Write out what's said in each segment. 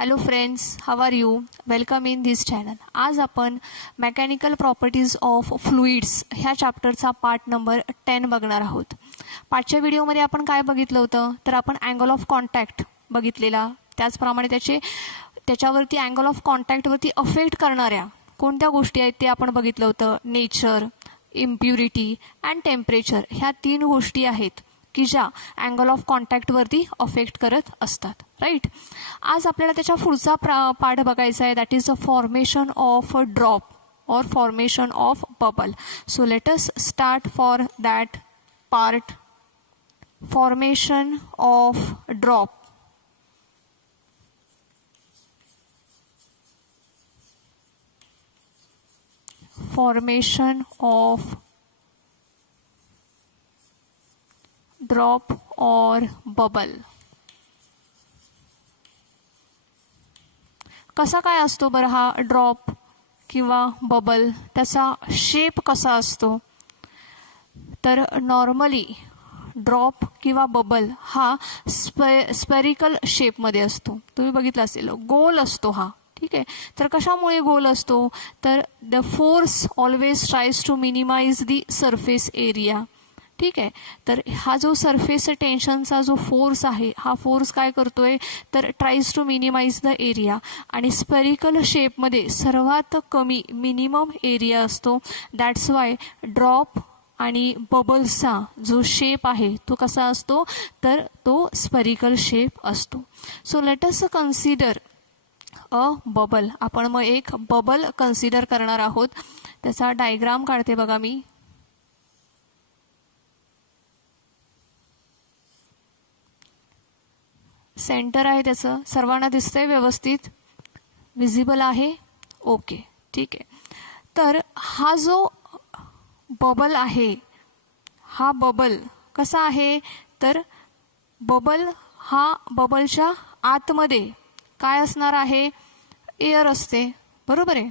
Hello friends, how are you? Welcome in this channel. आज आपण mechanical properties of fluids ह्या चॅप्टरचा part number 10 बघणार आहोत. पाचच्या व्हिडिओमध्ये आपण काय बघितलं होतं तर आपण अँगल ऑफ कॉन्टॅक्ट बघितलेला. त्याचप्रमाणे त्याच्यावरती अँगल ऑफ कॉन्टॅक्टवरती अफेक्ट करणाऱ्या कोणत्या गोष्टी आहेत ते आपण बघितलं होतं. नेचर, इम्प्युरिटी अँड टेम्परेचर ह्या 3 गोष्टी आहेत की ज्या अँगल ऑफ कॉन्टॅक्टवरती अफेक्ट करत असतात. राईट. आज आपल्याला त्याच्या पुढचा पार्ट बघायचा आहे, that is a formation of a drop or formation of bubble. So let us start for that part. Formation of drop. Formation of drop और बबल. कसा काय असतो बरं हा ड्रॉप किंवा बबल? त्याचा शेप कसा असतो? तर नॉर्मली ड्रॉप किंवा बबल हा स्पेरिकल शेपमध्ये असतो. तुम्ही बघितलं असेल, गोल असतो हा. ठीक आहे. तर कशामुळे गोल असतो? तर the force always tries to minimize the surface area. ठीक आहे. तर हा जो सरफेस टेन्शनचा जो फोर्स आहे, हा फोर्स काय करतोय तर tries to minimize the area. आणि स्पेरिकल शेपमध्ये सर्वात कमी मिनिमम एरिया असतो. दॅट्स वाय ड्रॉप आणि बबल्सचा जो शेप आहे तो कसा असतो तर तो स्पेरिकल शेप असतो. So let us consider a bubble. आपण मग एक बबल कन्सिडर करणार आहोत. त्याचा डायग्राम काढते बघा मी. सेंटर आहे त्याचं. सर्वांना दिसतंय व्यवस्थित? विजिबल आहे? ओके, ठीक आहे. तर हा जो बबल आहे, हा बबल कसा आहे तर बबल हा बबलच्या आतमध्ये काय असणार आहे? एअर असते, बरोबर आहे.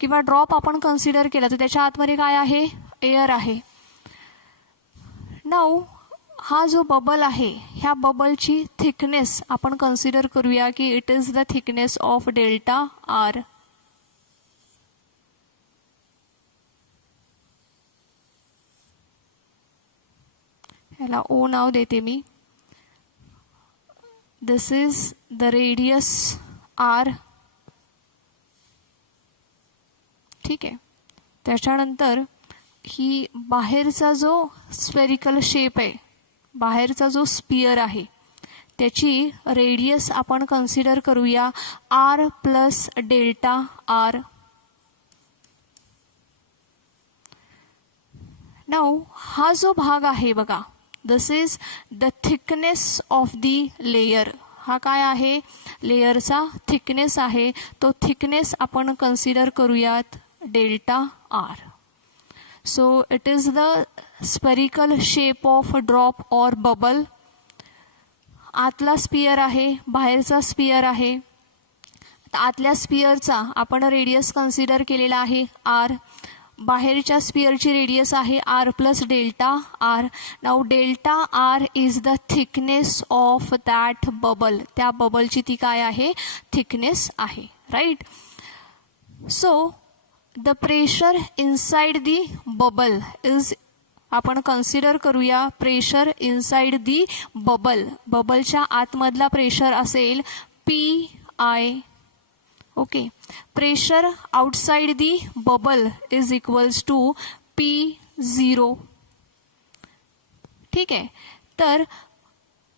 किंवा ड्रॉप आपण कन्सिडर केला तर त्याच्या आतमध्ये काय आहे? एअर आहे. नाऊ हा जो बबल आहे, ह्या बबलची थिकनेस आपण कन्सिडर करूया की it is the thickness of delta R. ह्याला ओ नाव देते मी. This is the radius R. ठीक आहे. त्याच्यानंतर ही बाहेरचा जो स्पेरिकल शेप आहे, बाहेरचा जो स्पियर आहे, त्याची रेडियस आपण कन्सिडर करूया R plus delta R. Now हा जो भाग आहे बघा, this is the thickness of the layer. हा काय आहे? लेयरचा थिकनेस आहे. तो थिकनेस आपण कन्सिडर करूयात delta R. So it is the spherical shape of drop और बबल. आतला स्पियर आहे, बाहेरचा स्पियर आहे. आतल्या स्पियरचा आपण रेडियस कन्सिडर केलेला आहे आर. बाहेरच्या स्पियरची रेडियस आहे R plus delta R. Now delta R is the thickness of that bubble. त्या बबलची ती काय आहे? थिकनेस आहे. Right. So the pressure inside the bubble is, आपण कन्सिडर करूया प्रेशर इनसाइड दी बबल. बबलच्या आतमधला प्रेशर असेल P I. Okay. Pressure outside the bubble is equals to P0. ठीक आहे. तर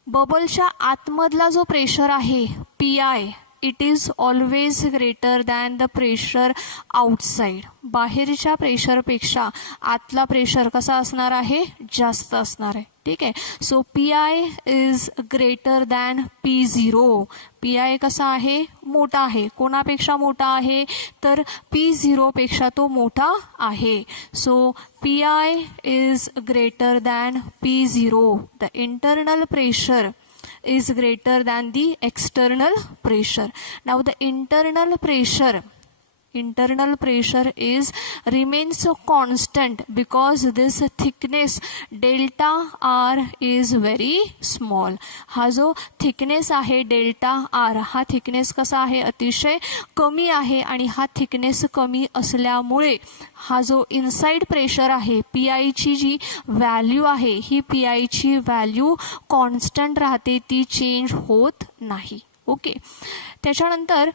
बबलच्या आतमधला जो प्रेशर आहे P I, it is always greater than the pressure outside. बाहेरच्या प्रेशरपेक्षा आतला प्रेशर कसा असणार आहे? जास्त असणार आहे. ठीक आहे. So P I is greater than P0. P I कसा आहे? मोठा आहे. कोणापेक्षा मोठा आहे? तर P0 पेक्षा तो मोठा आहे. So P I is greater than P0. The internal pressure is greater than the external pressure. Now the internal pressure internal pressure is remains constant because this thickness delta r is very small. हा जो thickness आहे delta R, हा thickness कसा आहे, अतिशय कमी आहे. आणि हा थिकनेस कमी असल्यामुळे हा जो इनसाइड प्रेशर आहे, पी आयची जी व्हॅल्यू आहे, ही पी आयची व्हॅल्यू कॉन्स्टंट राहते, ती चेंज होत नाही. ओके. त्याच्यानंतर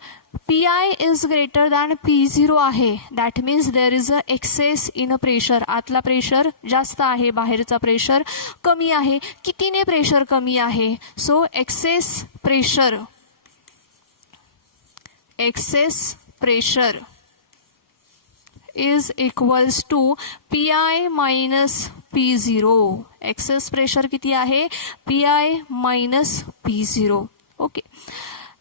P I is greater than P0 आहे, that means there is a excess in pressure. आतला प्रेशर जास्त आहे, बाहेरचा प्रेशर कमी आहे. कितीने प्रेशर कमी आहे? So excess pressure is equals to P I minus P0. Excess pressure किती आहे? P I minus P0. Okay.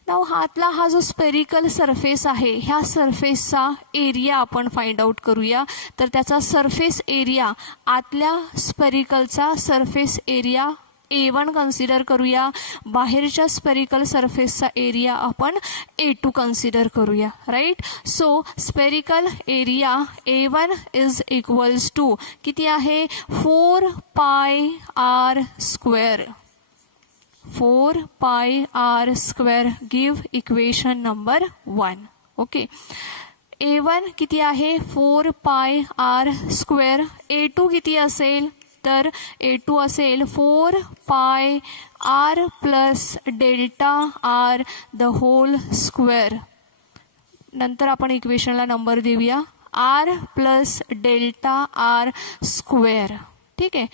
Now हातला हा जो स्पेरिकल सरफेस आहे, ह्या सरफेसचा एरिया आपण फाइंड आउट करूया. तर त्याचा सरफेस एरिया, आतल्या स्पेरिकलचा सरफेस एरिया A1 कन्सिडर करूया, बाहेरच्या स्पेरिकल सरफेसचा एरिया आपण A2 कन्सिडर करूया. Right. So spherical area A1 is equals to किती आहे? 4πr². 4πr². Give equation number 1. Okay. A1 किती आहे? 4πr². A2 किती असेल? तर A2 असेल 4πr plus delta R the whole square. नंतर आपण इक्वेशनला नंबर देऊया, R plus delta R square. ठीक आहे.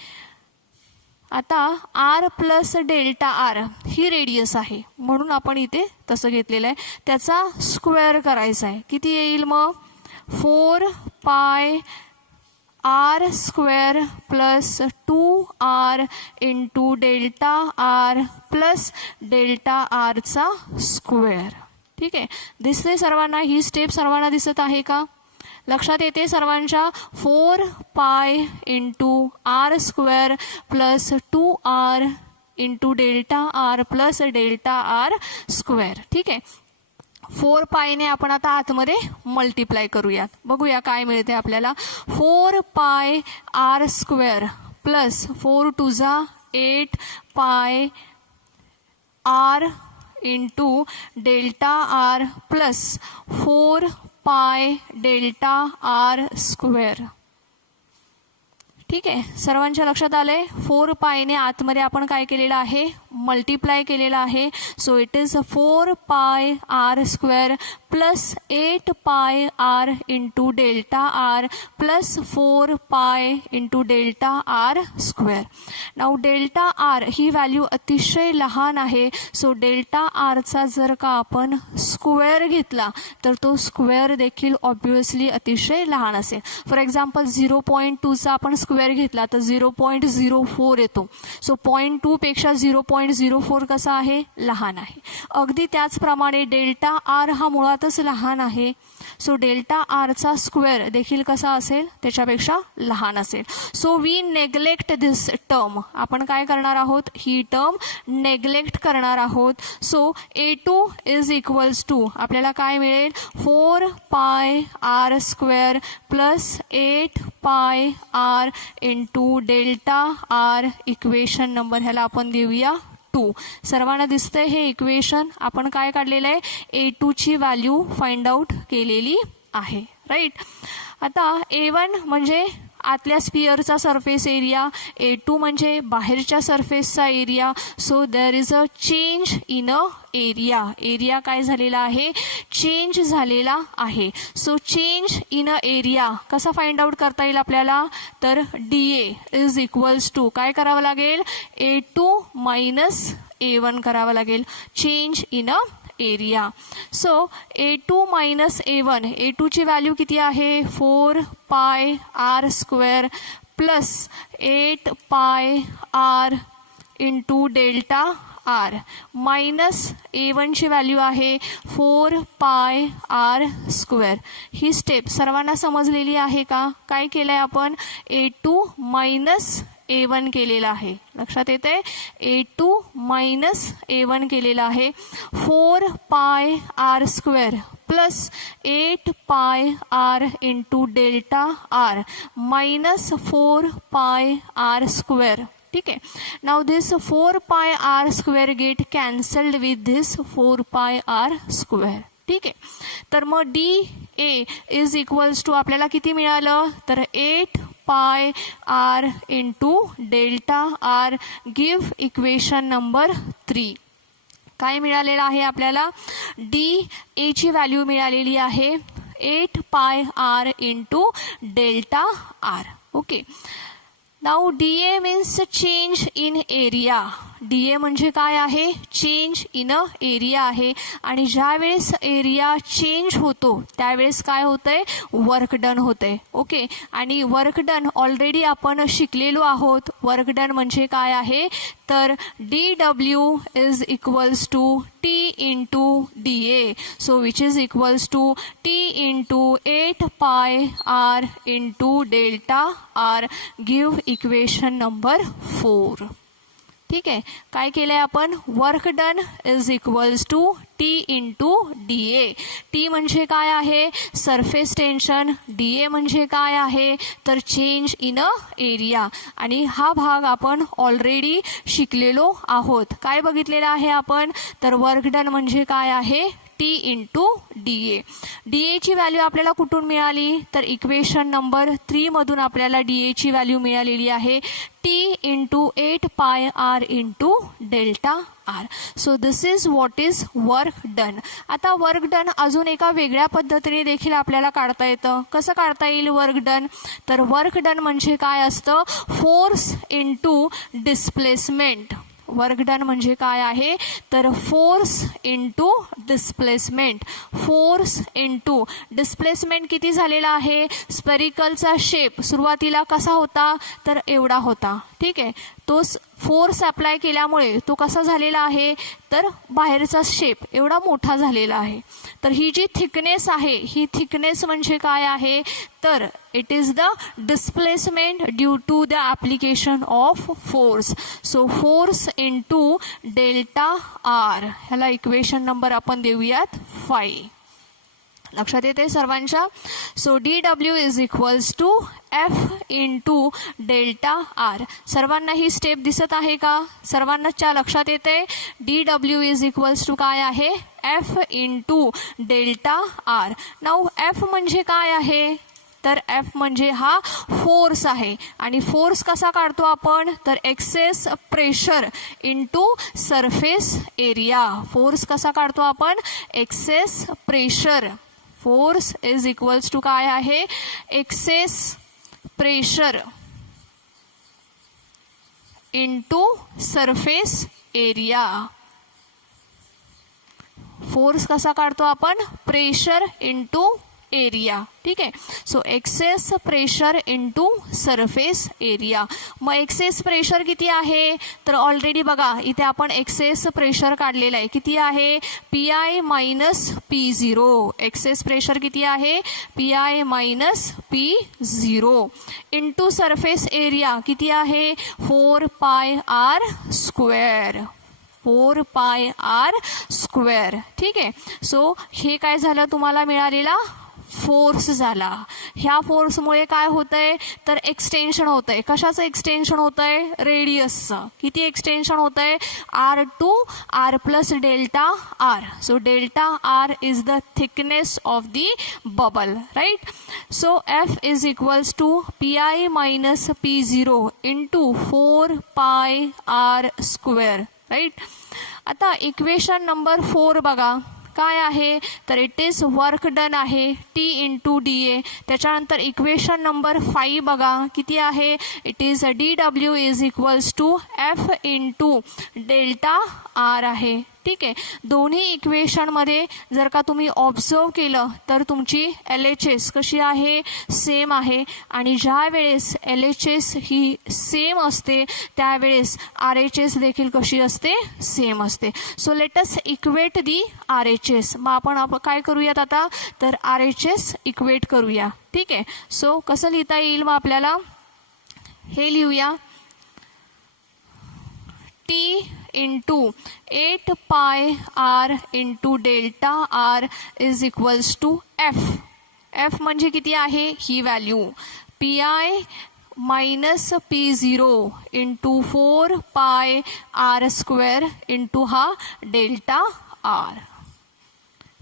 आता आर प्लस डेल्टा आर ही रेडियस आहे, म्हणून आपण इथे तसं घेतलेलं आहे. त्याचा स्क्वेअर करायचा आहे. किती येईल मग? 4πr² plus 2r into delta R plus delta आरचा स्क्वेअर. ठीक आहे. दिसते सर्वांना? ही स्टेप सर्वांना दिसत आहे का? लक्षात येते सर्वांच्या? 4π into r² plus 2r into delta R plus delta R square. ठीक आहे. 4π ने आपण आता आतमध्ये मल्टिप्लाय करूयात. बघूया काय मिळते आपल्याला. 4πr² प्लस 4 टू जा 8πr into delta R plus 4π delta R square. ठीक आहे. सर्वांच्या लक्षात आलंय? 4π ने आतमध्ये आपण काय केलेलं आहे? मल्टिप्लाय केलेलं आहे. So it is 4πr² plus 8πr into delta R plus 4π into delta R square. Now delta R ही व्हॅल्यू अतिशय लहान आहे. सो डेल्टा आरचा जर का आपण स्क्वेअर घेतला तर तो स्क्वेअर देखील ऑब्वियसली अतिशय लहान असेल. फॉर एक्झाम्पल 0.2चा आपण स्क्वेअर घेतला तर 0.04 येतो. सो 0.2 पेक्षा 0.04 कसा आहे? लहान आहे. अगदी त्याचप्रमाणे डेल्टा आर हा मुळातच लहान आहे. सो डेल्टा आरचा स्क्वेअर देखील कसा असेल? त्याच्यापेक्षा लहान असेल. So we neglect this term. आपण काय करणार आहोत? ही टर्म नेग्लेक्ट करणार आहोत. So A2 is equals to आपल्याला काय मिळेल? 4πr² plus 8πr into delta R. Equation number ह्याला आपण देऊया 2. सर्वांना दिसतंय हे इक्वेशन? आपण काय काढलेलं आहे? A2 ची व्हॅल्यू फाइंड आउट केलेली आहे. राईट. आता A1 म्हणजे आतल्या स्पिअरचा सरफेस एरिया, A2 म्हणजे बाहेरच्या सरफेसचा area. So there is a change in a area. Area काय झालेला आहे? चेंज झालेला आहे. So change in a area कसा फाइंड आउट करता येईल आपल्याला? तर DA इज इक्वल्स टू काय करावं लागेल? A2 मायनस A1 करावं लागेल. Change in a area. So A2 minus A1, A2 ची व्हॅल्यू किती आहे? 4πr² plus 8πr into delta R minus A1 ची व्हॅल्यू आहे 4πr². ही स्टेप सर्वांना समजलेली आहे का? काय केलंय आपण? A2 मायनस A1 केलेला आहे. लक्षात येते A2 मायनस A1 केलेला आहे. 4 pi R square plus 8 pi R into delta R minus 4 pi R square. ठीक आहे. नाव this 4 pi R square get cancelled with this 4 pi R square. ठीक आहे. तर मग DA इज इक्वल्स टू आपल्याला किती मिळालं तर 8 pi R into delta R. Give equation number 3. काय मिळालेलं आहे आपल्याला DA ची व्हॅल्यू मिळालेली आहे 8 pi R into delta R. Okay. Now DA means change in area. DA म्हणजे काय आहे चेंज इन अ एरिया आहे. आणि ज्या वेळेस एरिया चेंज होतो त्यावेळेस काय होतंय वर्क डन होतंय. ओके. आणि वर्क डन ऑलरेडी आपण शिकलेलो आहोत. वर्क डन म्हणजे काय आहे तर DW is equals to T into DA. So which is equals to T into 8 pi R into delta R. Give equation number 4. ठीक आहे. काय केलंय आपण work done is equals to T into DA. T म्हणजे काय आहे surface tension. DA म्हणजे काय आहे तर चेंज इन अ एरिया. आणि हा भाग आपण ऑलरेडी शिकलेलो आहोत. काय बघितलेलं आहे आपण तर वर्क डन म्हणजे काय आहे T इंटू DA. DA ची व्हॅल्यू आपल्याला कुठून मिळाली तर इक्वेशन नंबर 3 मधून आपल्याला DA ची व्हॅल्यू मिळालेली आहे T into 8 pi R into delta R. So this is what is work done. आता वर्क डन अजून एका वेगळ्या पद्धतीने देखील आपल्याला काढता येतं. कसं काढता येईल वर्क डन तर वर्क डन म्हणजे काय असतं force into displacement. Work done म्हणजे काय आहे तर force into displacement. Force into displacement किती झालेला आहे स्पेरिकलचा शेप सुरुवातीला कसा होता तर एवढा होता. ठीक आहे. तो फोर्स अप्लाय केल्यामुळे तो कसा झालेला आहे तर बाहेरचा शेप एवढा मोठा झालेला आहे. तर ही जी थिकनेस आहे ही थिकनेस म्हणजे काय आहे तर it is the displacement due to the application of force. So force into delta R. ह्याला इक्वेशन नंबर आपण देऊयात 5. लक्षात येते सर्वांच्या. So DW is equals to F into delta R. सर्वांना ही स्टेप दिसत आहे का सर्वांनाच्या लक्षात येते DW इज इक्वल्स टू काय आहे F into delta R. Now F म्हणजे काय आहे तर F म्हणजे हा फोर्स आहे. आणि फोर्स कसा काढतो आपण तर excess pressure into surface area. Force कसा काढतो आपण excess pressure. Force is equals to काय आहे excess pressure into surface area. Force कसा काढतो आपण प्रेशर इंटू एरिया. ठीक आहे. So excess pressure into surface area. मग एक्सेस प्रेशर किती आहे तर ऑलरेडी बघा इथे आपण एक्सेस प्रेशर काढलेलं आहे. किती आहे PI minus P0. Excess pressure किती आहे PI minus P0 into surface area किती आहे 4 pi R square. 4 pi R square. ठीक आहे. सो हे काय झालं तुम्हाला मिळालेला फोर्स झाला. ह्या फोर्समुळे काय होतंय तर एक्सटेन्शन होतंय. कशाचं एक्सटेन्शन होतंय रेडियसचं. किती एक्सटेन्शन होतंय R2 R plus delta R. So delta R is the thickness of the bubble. Right. So F is equals to PI minus P0 into 4 pi R square. Right. आता equation number 4 बघा काय आहे तर it is work done आहे T into DA. त्याच्यानंतर equation number 5 बघा किती आहे it is DW is equals to F into delta R आहे. ठीक आहे. दोन्ही इक्वेशनमध्ये जर का तुम्ही ऑब्झर्व केलं तर तुमची LHS कशी आहे सेम आहे. आणि ज्या वेळेस LHS ही सेम असते त्यावेळेस RHS देखील कशी असते सेम असते. सो लेट अस इक्वेट दी RHS. मग आपण काय करूयात आता तर RHS इक्वेट करूया. ठीक आहे. सो कसं लिहिता येईल मग आपल्याला हे लिहूया T into 8 pi R into delta R is equals to F. F म्हणजे किती आहे ही value, P I minus P0 into 4 pi R square into हा डेल्टा आर.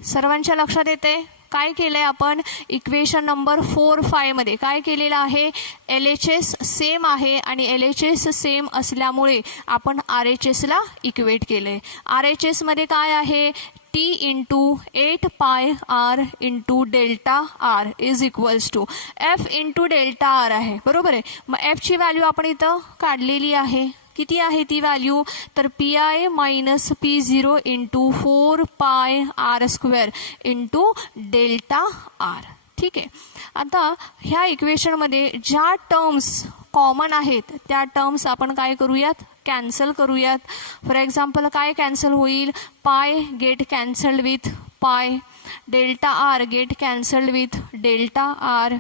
सर्वांच्या लक्षात येते? काय केलंय आपण इक्वेशन नंबर 4, 5 मध्ये काय केलेलं आहे, LHS सेम आहे आणि LHS सेम असल्यामुळे आपण RHS ला इक्वेट केलंय. RHS मध्ये काय आहे, T into 8 pi R into delta R is equals to F into delta R आहे, बरोबर आहे. मग F ची व्हॅल्यू आपण इथं काढलेली आहे. किती आहे ती व्हॅल्यू, तर P I minus P0 into 4 pi R square into delta R. ठीक आहे. आता ह्या इक्वेशनमध्ये ज्या टर्म्स कॉमन आहेत त्या टर्म्स आपण काय करूयात, कॅन्सल करूयात. फॉर एक्झाम्पल काय कॅन्सल होईल, pi get cancelled with pi, delta R get cancelled with delta R,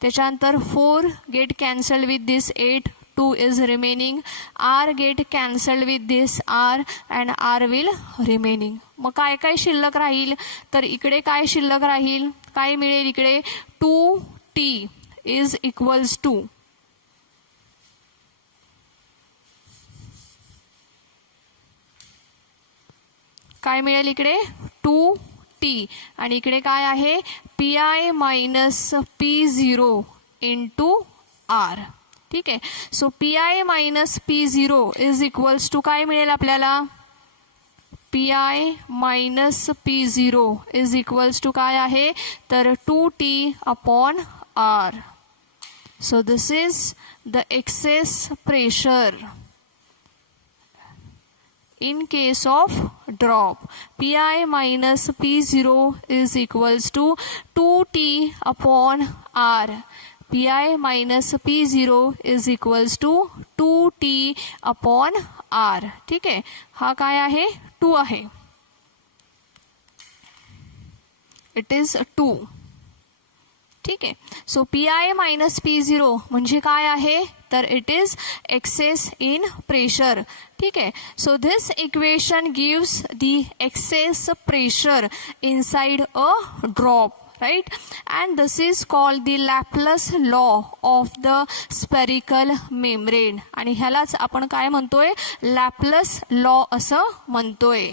त्याच्यानंतर 4 get cancelled with this 8, 2 is remaining, r get cancelled with this r and r will remaining. मग काय काय शिल्लक राहील, तर इकडे काय शिल्लक राहील, काय मिळेल इकडे 2t is equals to काय मिळेल इकडे 2t आणि इकडे काय आहे P I minus P0 into R. ठीक आहे. So P I minus P0 is equals to काय मिळेल आपल्याला, P I minus P0 is equals to काय आहे, तर 2t upon R. So this is the excess pressure in case of drop. Pi minus P0 is equals to 2t upon r. Pi minus P0 is equals to 2t upon r. ठीक आहे. हा काय आहे 2 आहे. It is 2. ठीक आहे. So P I minus P0 म्हणजे काय आहे, तर it is excess in pressure. ठीक आहे. So this equation gives the excess pressure inside a drop, right? And this is called the Laplace law of the spherical membrane. आणि ह्यालाच आपण काय म्हणतोय, Laplace law असं म्हणतोय.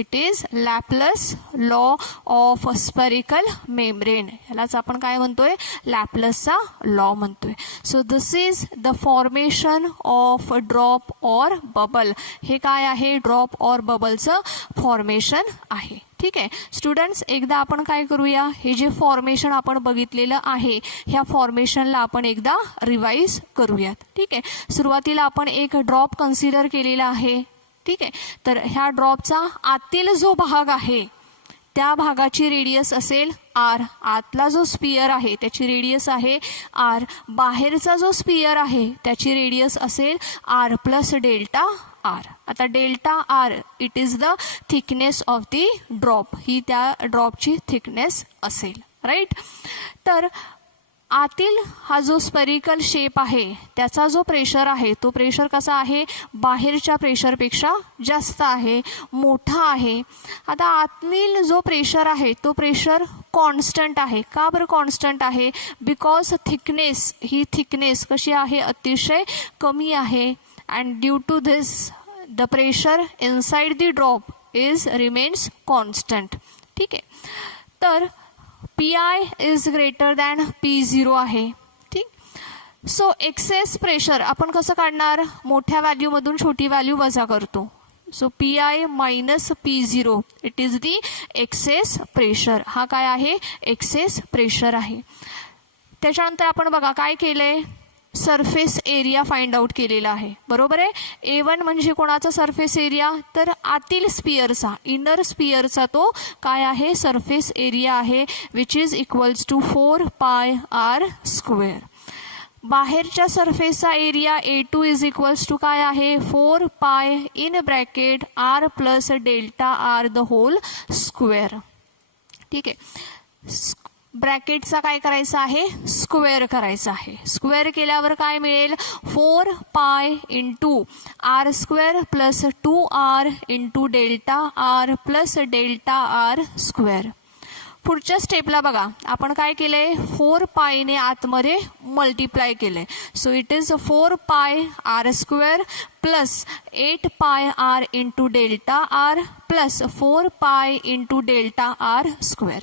It is Laplace law of spherical membrane. ह्यालाच आपण काय म्हणतोय, लॅपलसचा लॉ म्हणतोय. So this is the formation of drop और बबल. हे काय आहे, ड्रॉप और बबलचं फॉर्मेशन आहे. ठीक आहे. स्टुडंट्स, एकदा आपण काय करूया, हे जे फॉर्मेशन आपण बघितलेलं आहे ह्या फॉर्मेशनला आपण एकदा रिवाइज करूयात. ठीक आहे. सुरुवातीला आपण एक ड्रॉप कन्सिडर केलेला आहे. ठीक आहे. तर ह्या ड्रॉपचा आतील जो भाग आहे त्या भागाची रेडियस असेल आर. आतला जो स्पियर आहे त्याची रेडियस आहे आर. बाहेरचा जो स्पियर आहे त्याची रेडियस असेल आर प्लस डेल्टा आर. आता delta R it is the thickness of the drop. ही त्या ड्रॉपची थिकनेस असेल, राईट. तर आतील हा जो स्पेरिकल शेप आहे त्याचा जो प्रेशर आहे तो प्रेशर कसा आहे, बाहेरच्या प्रेशरपेक्षा जास्त आहे, मोठा आहे. आता आतील जो प्रेशर आहे तो प्रेशर कॉन्स्टंट आहे. का बरं कॉन्स्टंट आहे, बिकॉज थिकनेस, ही थिकनेस कशी आहे, अतिशय कमी आहे. And due to this the pressure inside the drop is remains constant. ठीक आहे. तर P I is greater than P0 आहे. ठीक. सो एक्सेस प्रेशर आपण कसं काढणार, मोठ्या व्हॅल्यूमधून छोटी व्हॅल्यू वजा करतो. So P I minus P0 it is the excess pressure. हा काय आहे, एक्सेस प्रेशर आहे. त्याच्यानंतर आपण बघा काय केलंय, सरफेस एरिया फाइंड आउट केलेला आहे, बरोबर आहे. A1 म्हणजे कोणाचा सरफेस एरिया, तर आतील स्पियरचा, इनर स्पियरचा तो काय आहे, सरफेस एरिया आहे, which is equals to 4 pi R square. बाहेरच्या सरफेसचा area A2 is equals to काय आहे, 4 pi in bracket R plus delta R the whole square. ठीक आहे. ब्रॅकेटचा काय करायचा आहे, स्क्वेअर करायचा आहे. स्क्वेअर केल्यावर काय मिळेल, 4π into R square plus 2r into delta R plus delta R square. पुढच्या स्टेपला बघा, आपण काय केलंय, 4π ने आतमध्ये मल्टिप्लाय केलंय. So it is 4π R square plus 8πr into delta R plus 4π into delta R square.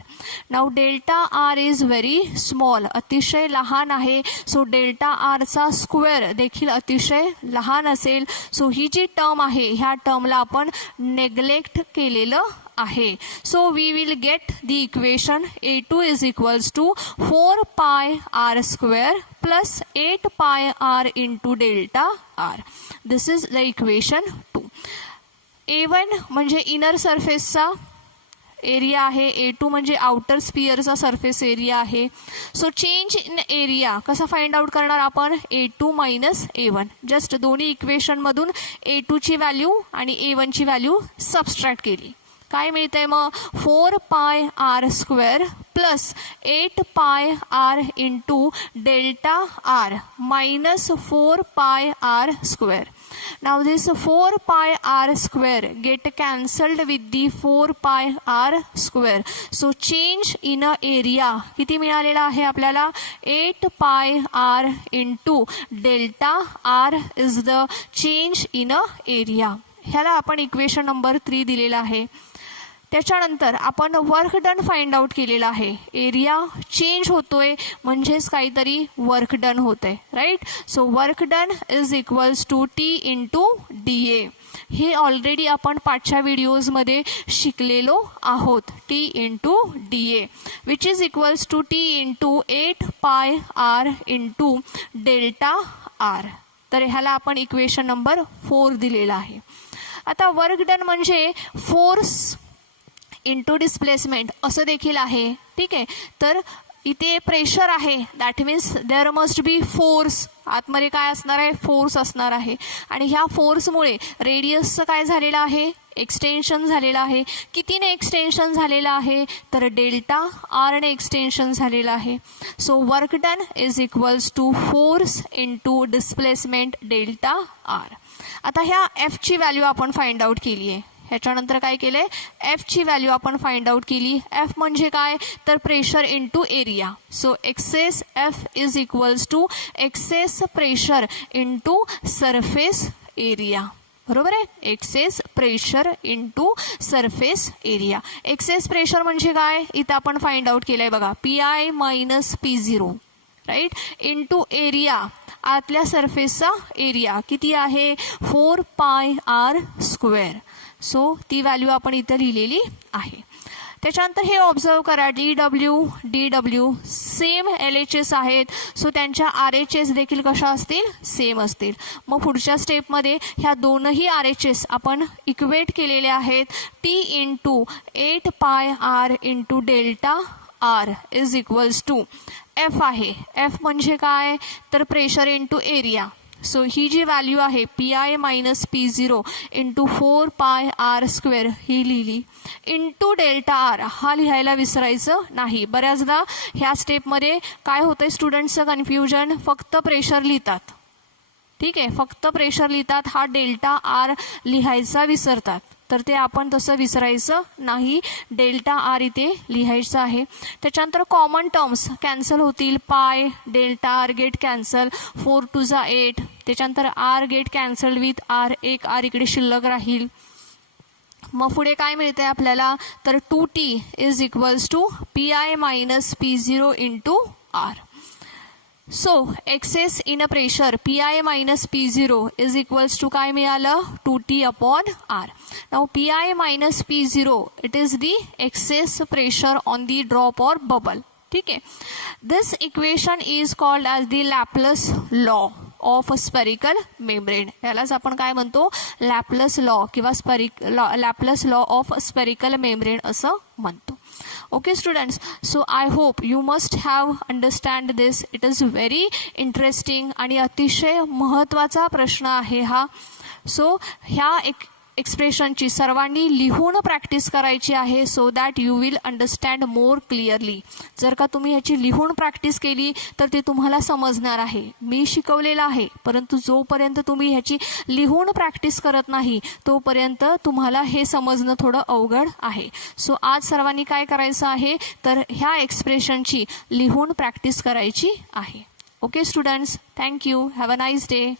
Now delta R is very small, अतिशय लहान आहे. सो डेल्टा आरचा स्क्वेअर देखील अतिशय लहान असेल. सो ही जी टर्म आहे ह्या टर्मला आपण नेग्लेक्ट केलेलं आहे. So we will get the equation A2 is equals to 4π R square plus 8πr into delta R. This is the equation 2. A1 म्हणजे इनर सरफेसचा एरिया आहे, A2 म्हणजे आउटर स्पियरचा सरफेस एरिया आहे. सो चेंज इन एरिया कसा find out करणार आपण, A2 minus A1. Just दोन्ही इक्वेशनमधून A2 ची व्हॅल्यू आणि A1 ची व्हॅल्यू सबस्ट्रॅक्ट केली. काय मिळतंय मग, 4π R square plus 8πr into delta R minus 4π R square. Now this 4π R square get cancelled with the 4π R square. So change in area किती मिळालेला आहे आपल्याला, 8πr into delta R is the change in area. ह्याला आपण equation number 3 दिलेला आहे. त्याच्यानंतर आपण वर्क डन फाइंड आउट केलेला आहे. एरिया चेंज होतोय म्हणजेच काहीतरी वर्क डन होतंय, right. So work done is equals to T into DA. हे ऑलरेडी आपण पाठच्या व्हिडिओजमध्ये शिकलेलो आहोत. T into DA which is equals to T into 8πr into delta R. तर ह्याला आपण इक्वेशन नंबर 4 दिलेला आहे. आता वर्क डन म्हणजे फोर्स इंटू डिस्प्लेसमेंट असं देखील आहे, ठीक आहे. तर इथे प्रेशर आहे, that means there must be force. आतमध्ये काय असणार आहे, फोर्स असणार आहे. आणि ह्या फोर्समुळे रेडियसचं काय झालेलं आहे, एक्सटेन्शन झालेलं आहे. कितीने एक्सटेन्शन झालेलं आहे, तर डेल्टा आरने एक्सटेन्शन झालेलं आहे. So work done is equals to force into displacement delta R. आता ह्या एफची व्हॅल्यू आपण फाइंड आउट केली आहे. ह्याच्यानंतर काय केलंय, एफची व्हॅल्यू आपण फाइंड आउट केली. एफ म्हणजे काय, तर pressure into area. So excess F is equals to excess pressure into surface area. बरोबर आहे, excess pressure into surface area. Excess pressure म्हणजे काय, इथं आपण फाइंड आउट केलंय बघा, PI minus P0, right, into area. आतल्या सरफेसचा एरिया किती आहे, 4πr स्क्वेअर. सो ती व्हॅल्यू आपण इथं लिहिलेली आहे. त्याच्यानंतर हे ऑब्झर्व करा, DW सेम LHS आहेत. सो त्यांच्या RHS देखील कशा असतील, सेम असतील. मग पुढच्या स्टेपमध्ये ह्या दोनही RHS आपण इक्वेट केलेले आहेत. T into 8πr into delta R is equals to F आहे. एफ म्हणजे काय, तर प्रेशर इंटू एरिया. सो ही जी व्हॅल्यू आहे PI minus P0 into 4πr square ही लिहिली. इंटू डेल्टा आर हा लिहायला विसरायचं नाही. बऱ्याचदा ह्या स्टेपमध्ये काय होतंय स्टुडंट्सचं कन्फ्युजन, फक्त प्रेशर लिहितात, ठीक आहे, फक्त प्रेशर लिहितात, हा डेल्टा आर लिहायचा विसरतात. तर ते आपण तसं विसरायचं नाही, डेल्टा आर इथे लिहायचं आहे. त्याच्यानंतर कॉमन टर्म्स कॅन्सल होतील, pi delta R get cancel, 4 to 8. त्याच्यानंतर R get cancel with R, एक आर इकडे शिल्लक राहील. मग पुढे काय मिळतंय आपल्याला, तर 2T is equals to PI minus P0 into R. So excess in a pressure PI minus P0 is equals to काय मिळालं, 2T upon R. Now PI minus P0 it is the excess pressure on the drop और bubble, ठीक आहे. This equation is called as the Laplace law of spherical membrane. यालाच आपण काय म्हणतो, Laplace law किंवा Laplace law of spherical membrane असं म्हणतो. Okay students, so I hope you must have understand this. It is very interesting आणि अतिशय महत्त्वाचा प्रश्न आहे हा. सो ह्या एक्सप्रेशनची सर्वांनी लिहून प्रॅक्टिस करायची आहे, so that you will understand more clearly. जर का तुम्ही ह्याची लिहून प्रॅक्टिस केली तर ते तुम्हाला समजणार आहे. मी शिकवलेलं आहे, परंतु जोपर्यंत तुम्ही ह्याची लिहून प्रॅक्टिस करत नाही तोपर्यंत तुम्हाला हे समजणं थोडं अवघड आहे. सो आज सर्वांनी काय करायचं आहे, तर ह्या एक्सप्रेशनची लिहून प्रॅक्टिस करायची आहे. Okay students, thank you. Have a nice day.